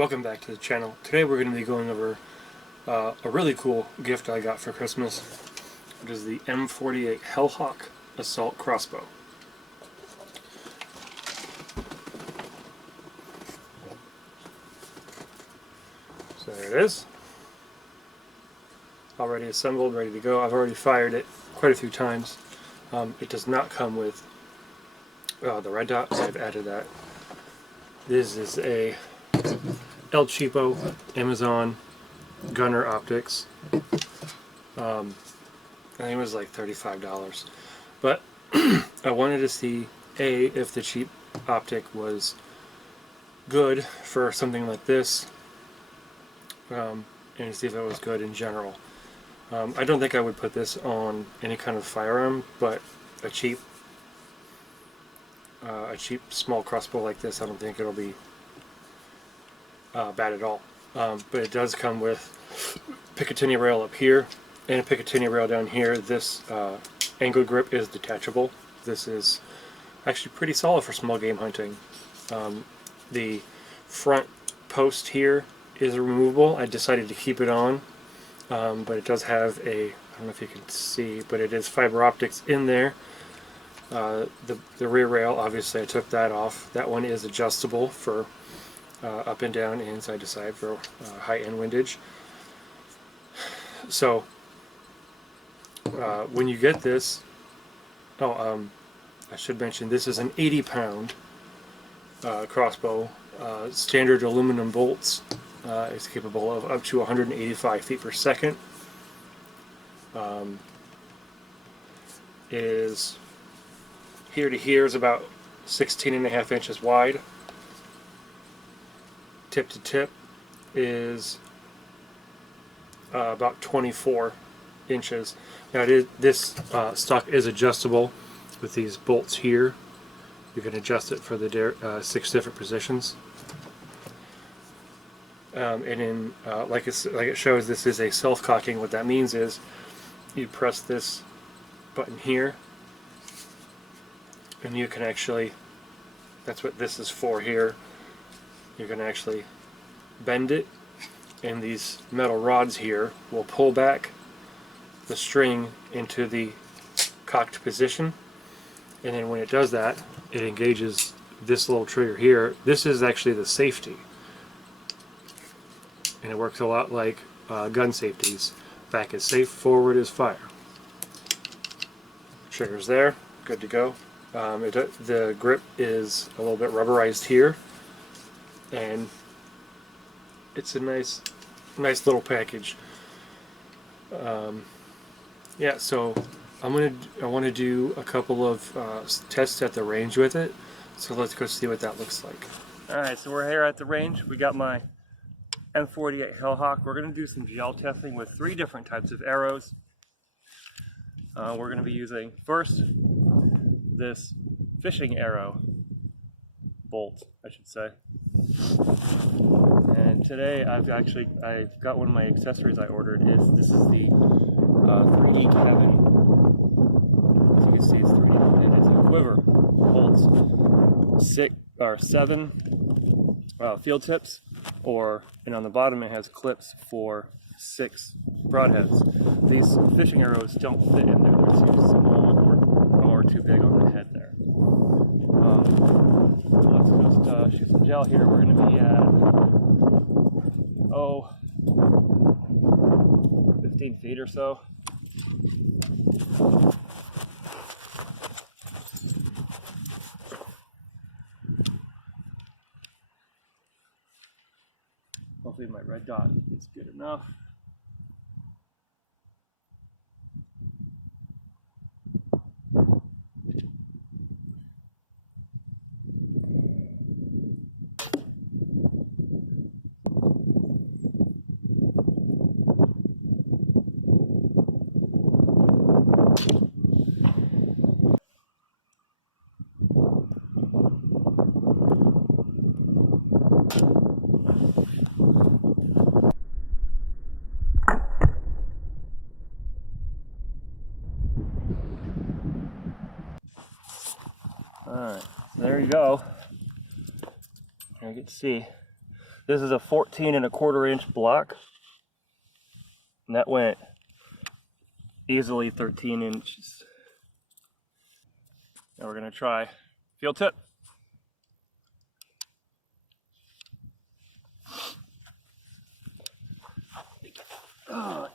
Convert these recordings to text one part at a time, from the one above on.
Welcome back to the channel. Today we're going to be going over a really cool gift I got for Christmas, which is the M48 Hellhawk Assault Crossbow. So there it is. Already assembled, ready to go. I've already fired it quite a few times. It does not come with the red dot, so I've added that. This is a El Cheapo Amazon Gunner Optics. I think it was like $35, but I wanted to see if the cheap optic was good for something like this, and see if it was good in general. I don't think I would put this on any kind of firearm, but a cheap small crossbow like this, I don't think it'll be bad at all. But it does come with Picatinny rail up here and a Picatinny rail down here. This angle grip is detachable. This is actually pretty solid for small game hunting. The front post here is removable. I decided to keep it on, but it does have a, I don't know if you can see, but it is fiber optics in there. The rear rail, obviously I took that off. That one is adjustable for up and down and side to side for high-end windage. So when you get this, I should mention this is an 80-pound crossbow. Standard aluminum bolts. It's capable of up to 185 feet per second. It is here to here is about 16.5 inches wide. Tip to tip is about 24 inches. Now this stock is adjustable with these bolts here. You can adjust it for the 6 different positions. And in like it shows, this is a self-cocking. What that means is you press this button here, and you can actually, that's what this is for here, you can actually bend it, and these metal rods here will pull back the string into the cocked position, and then when it does that, it engages this little trigger here. This is actually the safety, and it works a lot like gun safeties. Back is safe, forward is fire. Trigger's there, good to go. The grip is a little bit rubberized here, and it's a nice little package. Yeah, so I want to do a couple of tests at the range with it. So let's go see what that looks like. All right, so we're here at the range. We got my M48 Hellhawk. We're going to do some gel testing with 3 different types of arrows. We're going to be using first this fishing arrow bolt, I should say. And today I've got one of my accessories I ordered. This is the 3D cabin. As you can see, it's 3D printed. It's a quiver. It holds 7 field tips, and on the bottom it has clips for 6 broadheads. These fishing arrows don't fit in there. They're too small or too big on the head there. Let's just shoot some gel here. We're going to be at 15 feet or so. Hopefully my red dot is good enough. Alright, so there you go. Here you get to see. This is a 14¼ inch block, and that went easily 13 inches. Now we're gonna try field tip.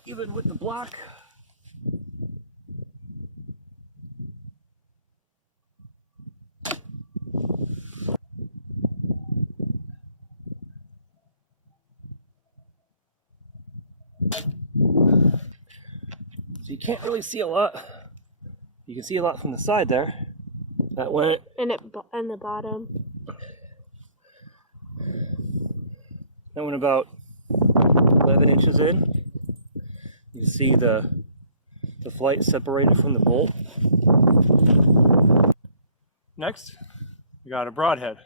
Even with the block. So you can't really see a lot. You can see a lot from the side there. That went and the bottom. That went about 11 inches in. You can see the flight separated from the bolt. Next, we got a broadhead.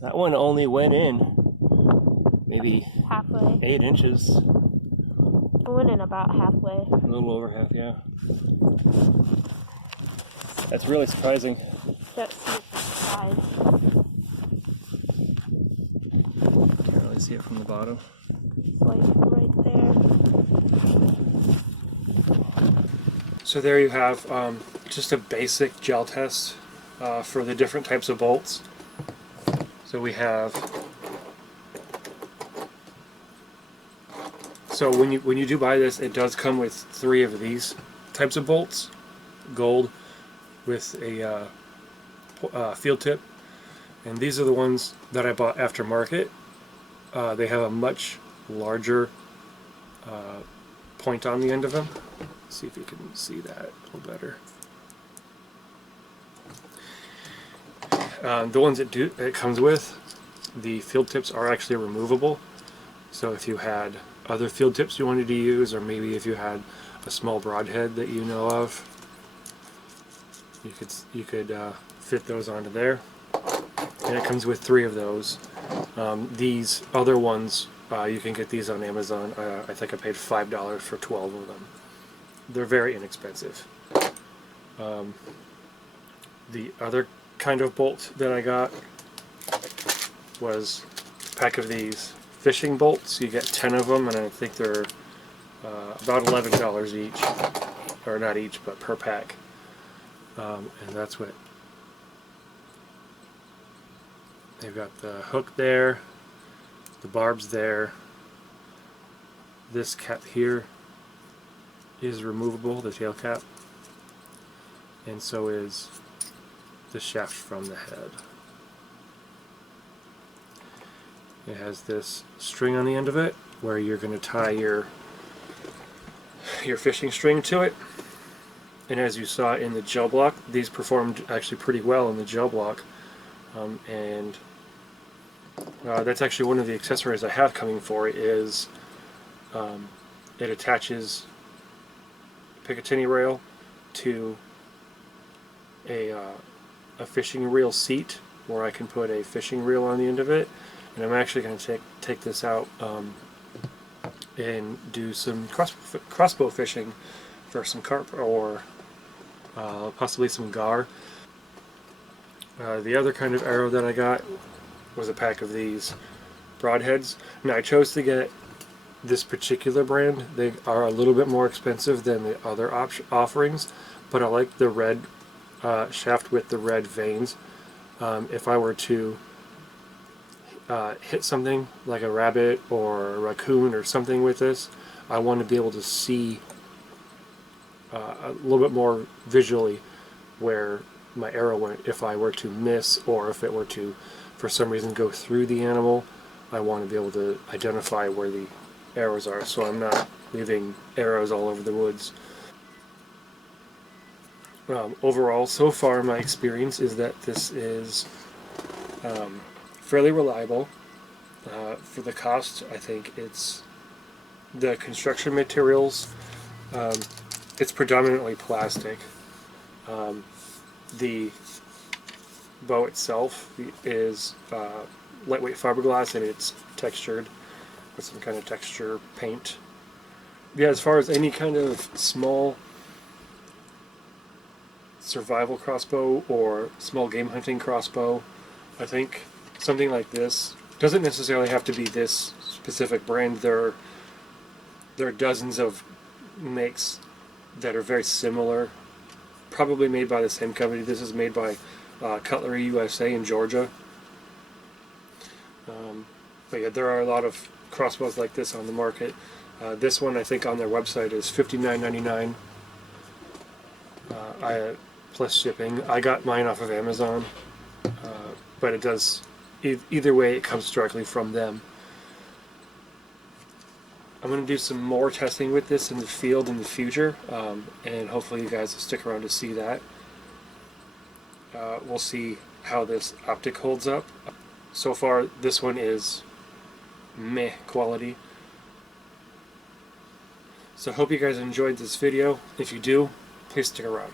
That one only went in maybe halfway. 8 inches. It went in about halfway. A little over half, yeah. That's really surprising. That's the side. Can't really see it from the bottom. It's like right there. So there you have just a basic gel test for the different types of bolts. So we have. So when you do buy this, it does come with 3 of these types of bolts, gold with a field tip, and these are the ones that I bought aftermarket. They have a much larger point on the end of them. Let's see if you can see that a little better. The ones it comes with, the field tips are actually removable. So if you had other field tips you wanted to use, or maybe if you had a small broadhead that you know of, you could fit those onto there. And it comes with 3 of those. These other ones, you can get these on Amazon. I think I paid $5 for 12 of them. They're very inexpensive. The other kind of bolt that I got was a pack of these fishing bolts. You get 10 of them, and I think they're about $11 each, or not each, but per pack. And that's what they've got. The hook there, the barbs there. This cap here is removable, the tail cap, and so is the shaft from the head. It has this string on the end of it where you're going to tie your fishing string to it. And as you saw in the gel block, these performed actually pretty well in the gel block. That's actually one of the accessories I have coming for it. Is it attaches a Picatinny rail to a fishing reel seat where I can put a fishing reel on the end of it. And I'm actually going to take this out and do some crossbow fishing for some carp, or possibly some gar. The other kind of arrow that I got was a pack of these broadheads. Now I chose to get this particular brand. They are a little bit more expensive than the other offerings, but I like the red shaft with the red veins. If I were to hit something like a rabbit or a raccoon or something with this, I want to be able to see a little bit more visually where my arrow went if I were to miss, or if it were to for some reason go through the animal. I want to be able to identify where the arrows are, so I'm not leaving arrows all over the woods. Overall, so far my experience is that this is Fairly reliable. For the cost, I think it's the construction materials. It's predominantly plastic. The bow itself is lightweight fiberglass, and it's textured with some kind of texture paint. Yeah, as far as any kind of small survival crossbow or small game hunting crossbow, I think something like this doesn't necessarily have to be this specific brand. There are dozens of makes that are very similar, probably made by the same company. This is made by Cutlery USA in Georgia. But yeah, there are a lot of crossbows like this on the market. This one, I think, on their website is $59.99 plus shipping. I got mine off of Amazon, but it does either way. It comes directly from them. I'm going to do some more testing with this in the field in the future, and hopefully you guys will stick around to see that. We'll see how this optic holds up. So far, this one is meh quality. So hope you guys enjoyed this video. If you do, please stick around.